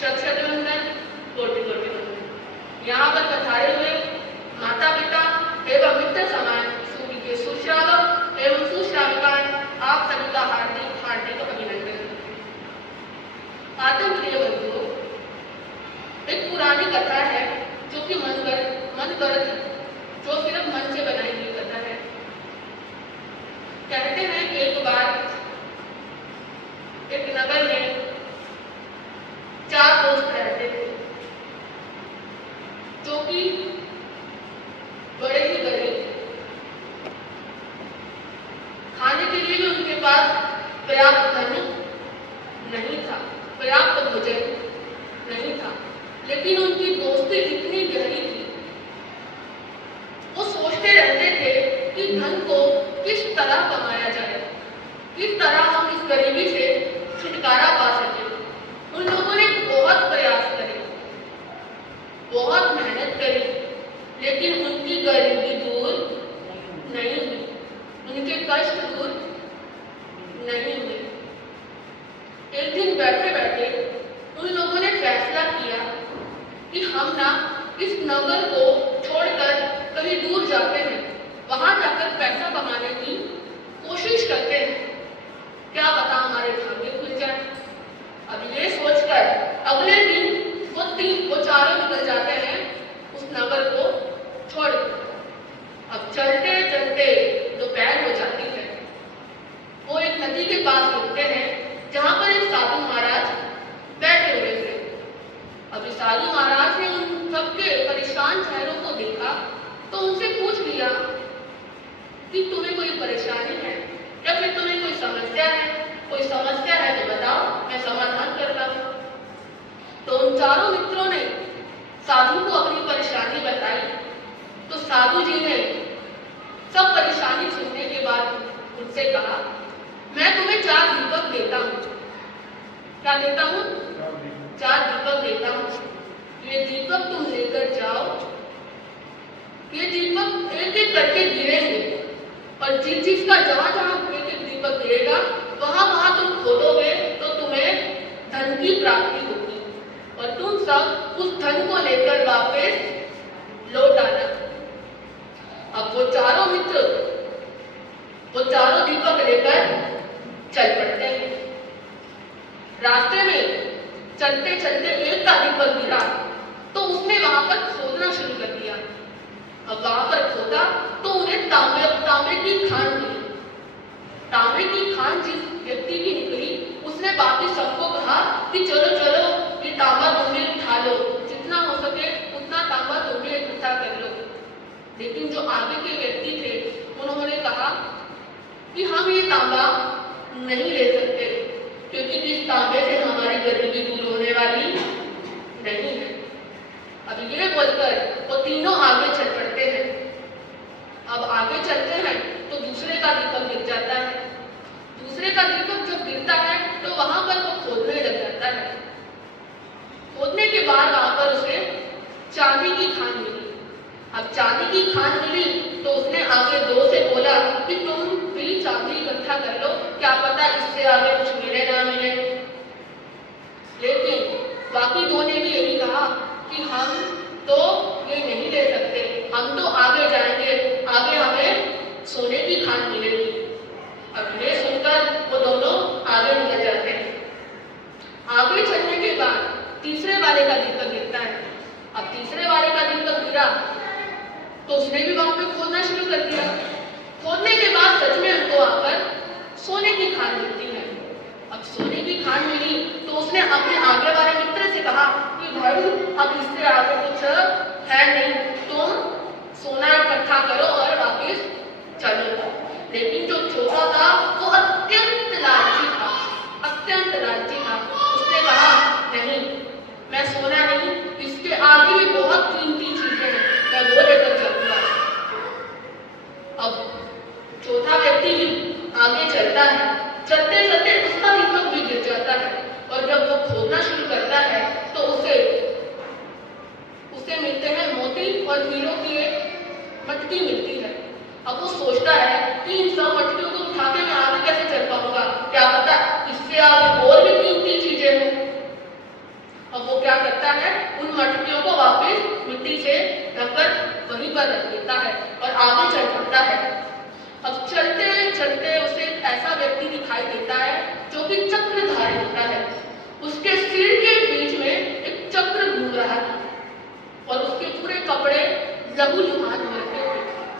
शत-शत कोटि-कोटि वंदन। यहाँ पर पधारे हुए माता-पिता एवं मित्र समान सूर्य के सुश्रावक एवं सुश्राविकाएं, आप सभी का हार्दिक हार्दिक अभिनंदन। आदरणीय बंधुओं, एक पुरानी कथा है जो कि मनगढ़ंत है, जो सिर्फ मन से बनाई हुई कथा है। कहते हैं कि एक बार एक नगर में 4 दोस्त रहते थे जो कि बड़े ही गरीब, खाने के लिए भी उनके पास पर्याप्त धन नहीं था, पर्याप्त भोजन नहीं था, लेकिन उनकी दोस्ती इतनी गहरी थी। वो सोचते रहते थे कि धन को किस तरह कमाया जाए, किस तरह हम इस गरीबी से छुटकारा पा सके। उन लोगों ने बहुत प्रयास करे, बहुत मेहनत करी, लेकिन उनकी गरीबी दूर नहीं हुई, उनके कष्ट दूर नहीं हुए। एक दिन बैठे बैठे उन लोगों ने फैसला किया कि हम ना इस नगर को छोड़कर कहीं दूर जाते हैं, वहां जाकर पैसा कमाने की कोशिश करते हैं, क्या पता हमारे भाग्य खुल जाए। अब ये सोचकर अगले दिन वो चारों निकल जाते हैं उस नगर को छोड़। अब चलते चलते दोपहर हो जाती है। वो एक नदी के पास रुकते हैं जहां पर एक साधु महाराज बैठे हुए थे। अभी साधु महाराज ने उन सबके परेशान चेहरों को देखा तो उनसे पूछ लिया कि तुम्हें कोई परेशानी है या फिर तुम्हें कोई समस्या है? कोई समस्या है तो बताओ, मैं समाधान करता हूँ। तो उन चारों मित्रों ने साधु को अपनी परेशानी बताई। तो साधु जी ने सब परेशानी सुनने के बाद उनसे कहा, मैं तुम्हें 4 दीपक देता हूँ। क्या देता हूँ? 4 दीपक देता हूँ। ये दीपक तुम लेकर जाओ, ये दीपक एक एक करके गिरेंगे और जिस जिसका जहां जहां एक एक दीपक गिरेगा वहां वहां तुम खोदोगे तो तुम्हें धन की प्राप्ति होगी और तुम सब उस धन को लेकर वापस लौट आना। अब वो चारों मित्र वो चारों दीपक लेकर चल पड़ते हैं। रास्ते में चलते चलते एक का दीपक गिरा तो उसने वहां पर खोदना शुरू कर दिया। अब वहां पर खोदा तो उन्हें तांबे की खान मिली। तांबे की खान जिस व्यक्ति की निकली उसने बाकी सबको कहा कि चलो चलो ये तांबा तुमने उठा लो, जितना हो सके उतना तांबा तुमने इकट्ठा कर लो। लेकिन जो आगे के व्यक्ति थे उन्होंने कहा कि हम ये तांबा नहीं ले सकते क्योंकि इस तांबे से हमारी गरीबी दूर होने वाली नहीं है। अब ये बोलकर वो तीनों आगे चल पड़ते हैं। अब आगे चलते हैं तो दूसरे का दीपक गिर जाता है। दूसरे का दीपक जब गिरता है तो वहां पर वो खोदने लग जाता है। खोदने के बाद वहां पर उसे चांदी की खान मिली। अब चांदी की खान मिली तो उसने आगे 2 से बोला कि तुम भी चांदी इकट्ठा कर लो, क्या पता इससे आगे कुछ मिले ना मिले। लेकिन बाकी 2 ने भी यही कहा कि हम तो ये नहीं ले सकते, हम तो आगे जाएंगे, आगे हमें सोने की खान मिलेगी। अब ये सुनकर वो दोनों आगे निकल जाते हैं। आगे चलने के बाद तीसरे वाले का दीपक गिरता है। अब तीसरे वाले का दीपक गिरा तो उसने भी वहां पे खोदना शुरू कर दिया। खोदने के बाद सच में उनको आकर सोने की खान मिलती है। अब सोने की खान मिली तो उसने अपने आगे वाले मित्र से कहा कि भाई अब इससे आगे कुछ है नहीं, तुम सोना इकट्ठा करो और वापस चलो। लेकिन जो छोटा था वो अत्यंत लालची था, अत्यंत लालची था। उसने कहा नहीं, मैं सोना नहीं, इसके आगे भी बहुत कीमती चीजें हैं, मैं वो लेकर चलूंगा। अब चौथा व्यक्ति भी आगे चलता है। चलते चलते उसका दीपक भी गिर जाता है और जब वो खोदना शुरू करता है तो उसे मिलते हैं मोती और हीरो की एक मटकी मिलती है। अब वो सोचता है कि इन सब मटकियों को उठा के मैं आगे कैसे चल पाऊंगा, क्या पता इससे आगे और भी कीमती चीजें हों। अब वो करता है, उन मटकियों को वापस मिट्टी से ढककर वहीं पर रख देता है और आगे चल पड़ता है। अब चलते चलते उसे एक ऐसा व्यक्ति दिखाई देता है जो कि चक्रधारी होता है। उसके सिर के बीच में एक चक्र घूम रहा था और उसके पूरे कपड़े लहूलुहान हुए थे,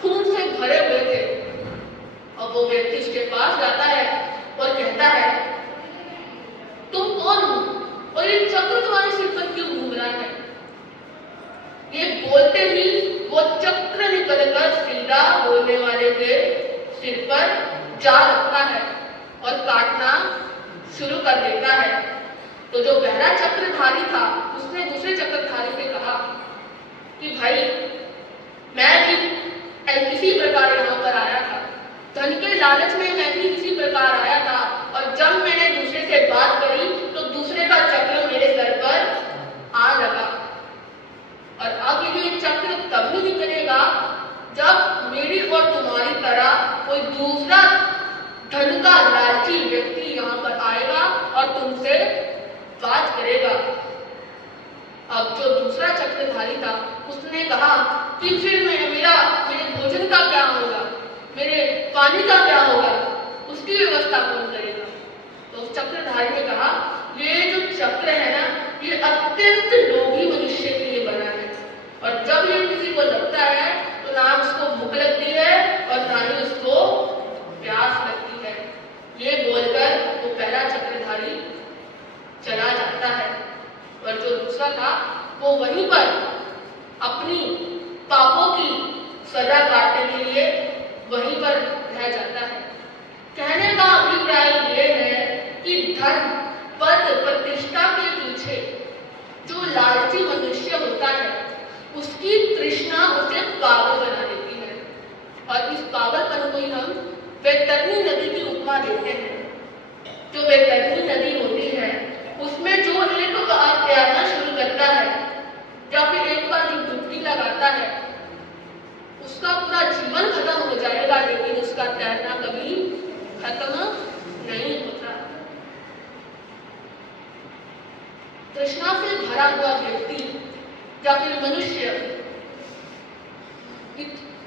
खून से भरे हुए थे। और वो व्यक्ति उसके पास जाता है और कहता है, तुम कौन हो और ये चक्र तुम्हारे सिर पर क्यों घूम रहा है? ये बोलते ही वो चक्र निकलकर सीधा बोलने वाले के सिर पर जा लगता है और काटना शुरू कर देता है। तो जो पहला चक्रधारी था उसने दूसरे चक्रधारी से कहा कि भाई, मैं भी इसी प्रकार यहाँ पर आया था, धन के लालच में मैं भी इसी प्रकार आया था, और जब मैंने दूसरे से बात करी तो दूसरे का चक्र मेरे सर पर आ लगा। और अब ये चक्र तभी निकलेगा जब मेरी और तुम्हारी तरह कोई दूसरा धन का लालची व्यक्ति यहाँ पर आएगा और तुमसे बात करेगा। अब जो दूसरा चक्रधारी था उसने कहा कि फिर मेरे भोजन का क्या होगा, मेरे पानी का क्या होगा, उसकी व्यवस्था कौन करेगा? तो उस चक्रधारी ने कहा, ये जो चक्र है ना, ये अत्यंत लोभी मनुष्य के लिए बना है, और जब ये किसी को लगता है तो ना उसको भूख लगती है और ना ही उसको प्यास लगती है। ये बोलकर वो पहला चक्रधारी चला जाता है और जो दूसरा था वो वहीं पर अपनी पापों की सजा काटने के लिए वहीं पर रह जाता है। कहने का अभिप्राय ये है कि धन, पद, प्रतिष्ठा के पीछे जो लालची मनुष्य होता है उसकी तृष्णा उसे पागल बना देती है, और इस पागलपन को ही हम वैतरणी नदी की उपमा देते हैं। जो वैतरणी नदी होती है उसमें जो एक बार तैरना शुरू करता है या फिर एक बार जो डुबकी लगाता है उसका पूरा जीवन खत्म हो जाएगा, लेकिन उसका तैरना कभी खत्म नहीं होता। तृष्णा से भरा हुआ व्यक्ति या फिर मनुष्य,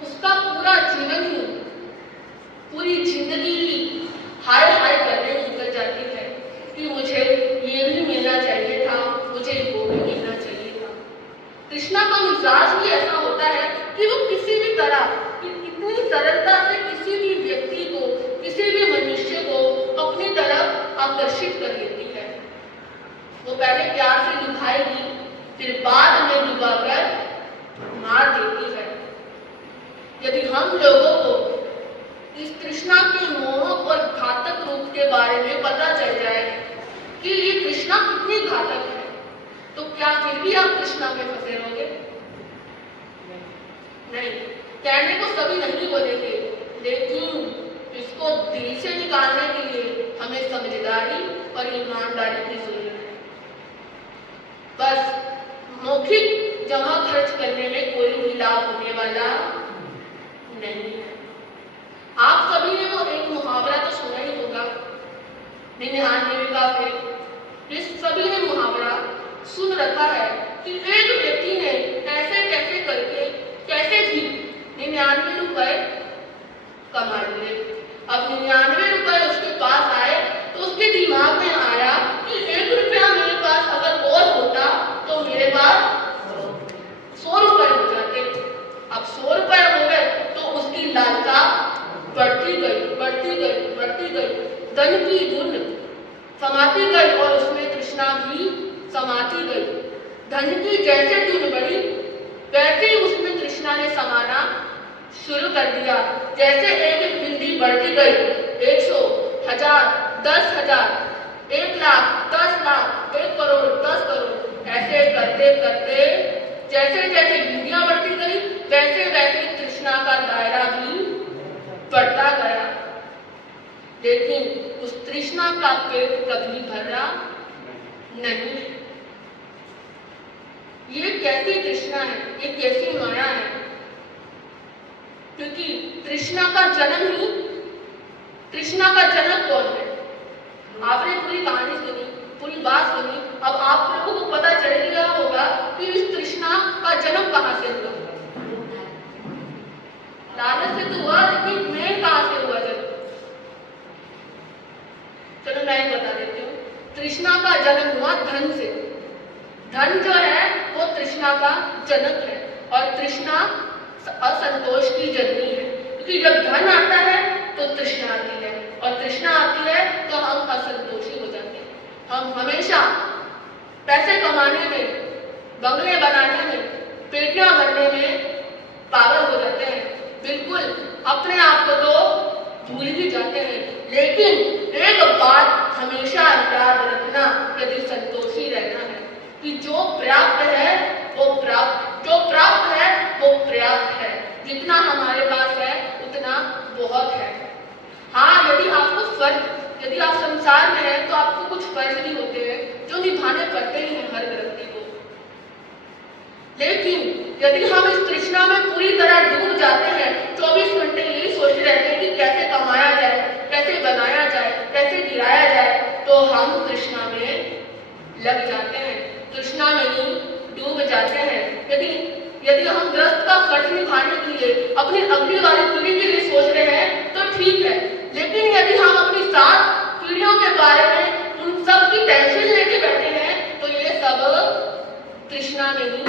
उसका पूरा जीवन ही, पूरी जिंदगी ही हाय हाय करने में निकल जाती है कि मुझे ये भी मिलना चाहिए था, मुझे वो भी मिलना चाहिए था। तृष्णा का मिजाज भी ऐसा होता है कि वो किसी भी तरह, इतनी सरलता से किसी भी व्यक्ति को, किसी भी मनुष्य को अपनी तरफ आकर्षित कर लेती है। वो पहले प्यार से लुभाएगी, फिर बाद में डुबाकर मार देती है। यदि हम लोगों को इस तृष्णा के मोहक और घातक रूप के बारे में पता चल जाए कि ये तृष्णा कितनी घातक है, तो क्या फिर भी आप तृष्णा में फंसे रहोगे? नहीं। कहने को सभी नहीं बोलेंगे, लेकिन इसको दिल से निकालने के लिए हमें समझदारी और ईमानदारी की जरूरत है। बस मौखिक जमा खर्च करने में कोई भी लाभ होने वाला नहीं है। आप सभी ने वो एक मुहावरा तो सुना ही होगा, 99 का फेल। इस सभी ने मुहावरा सुन रखा है कि एक व्यक्ति ने ऐसे कैसे करके कैसे भी 99 रुपए कमा लिए। अब 99 रुपए उसके पास आए तो उसके दिमाग में आया कि 1 रुपया मेरे पास अगर और होता तो मेरे पास 100 रुपए हो जाते। अब 100 रुपए हो गए तो उसकी लालसा बढ़ती गई, बढ़ती गई, बढ़ती गई। धन की धुन समाती गई और उसमें तृष्णा भी समाती गई। धन की जैसे धुन बढ़ी वैसे ही उसमें तृष्णा ने समाना शुरू कर दिया। जैसे एक बिंदी बढ़ती गई, 100, 1000, 10,000, 1 लाख, 10 लाख, 1 करोड़, 10 करोड़, ऐसे करते करते जैसे जैसे बिंदियां बढ़ती गई वैसे वैसे तृष्णा का दायरा भी बढ़ता गया, लेकिन उस तृष्णा का पेट कभी भरा नहीं। ये कैसी तृष्णा है, ये कैसी माया है? क्योंकि तृष्णा का जनक कौन है? आपने पूरी कहानी सुनी, पूरी बात सुनी, अब आप लोगों को पता चल गया होगा से तो हुआ, लेकिन मेन कहाँ से हुआ जब? चलो मैं ही बता देती हूँ। तृष्णा का जन्म हुआ धन से। धन जो है वो तृष्णा का जनक है और तृष्णा असंतोष की जननी है, क्योंकि जब धन आता है तो तृष्णा आती है और तृष्णा आती है तो हम असंतोषी हो जाते हैं। हम हमेशा पैसे कमाने में, बंगले बनाने में, पेटियां भरने में पागल हो जाते हैं, बिल्कुल अपने आप को तो भूल ही जाते हैं। लेकिन एक बात हमेशा याद रखना, यदि संतोषी रहना है कि जो प्राप्त है वो प्राप्त, जो प्राप्त है वो पर्याप्त है। जितना हमारे पास है उतना बहुत है। हाँ, यदि आपको फर्ज, यदि आप संसार में हैं तो आपको कुछ फर्ज भी होते हैं जो निभाने पड़ते ही हैं हर व्यक्ति को। लेकिन यदि हम इस तृष्णा में पूरी तरह डूब जाते हैं, 24 घंटे यही सोचते रहते हैं कि कैसे कमाया जाए, कैसे बनाया जाए, कैसे गिराया जाए, तो हम तृष्णा में लग जाते हैं, तृष्णा में ही डूब जाते हैं। यदि हम ग्रस्त का फर्ज निभाने के लिए अपनी अगली वाली पीढ़ी के लिए सोच रहे हैं तो ठीक है, लेकिन यदि हम अपनी 7 पीढ़ियों के बारे में उन सब की टेंशन लेके बैठे हैं तो ये सब तृष्णा में ही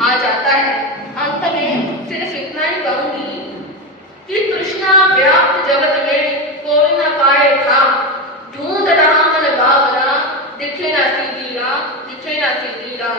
आ जाता है। अंत में सिर्फ इतना ही कहूंगी कि तृष्णा व्याप्त जगत में कोई न पाए था, ढूंढ रहा मन बावरा, दिखे ना सीधी राह, दिखे ना सीधी राह।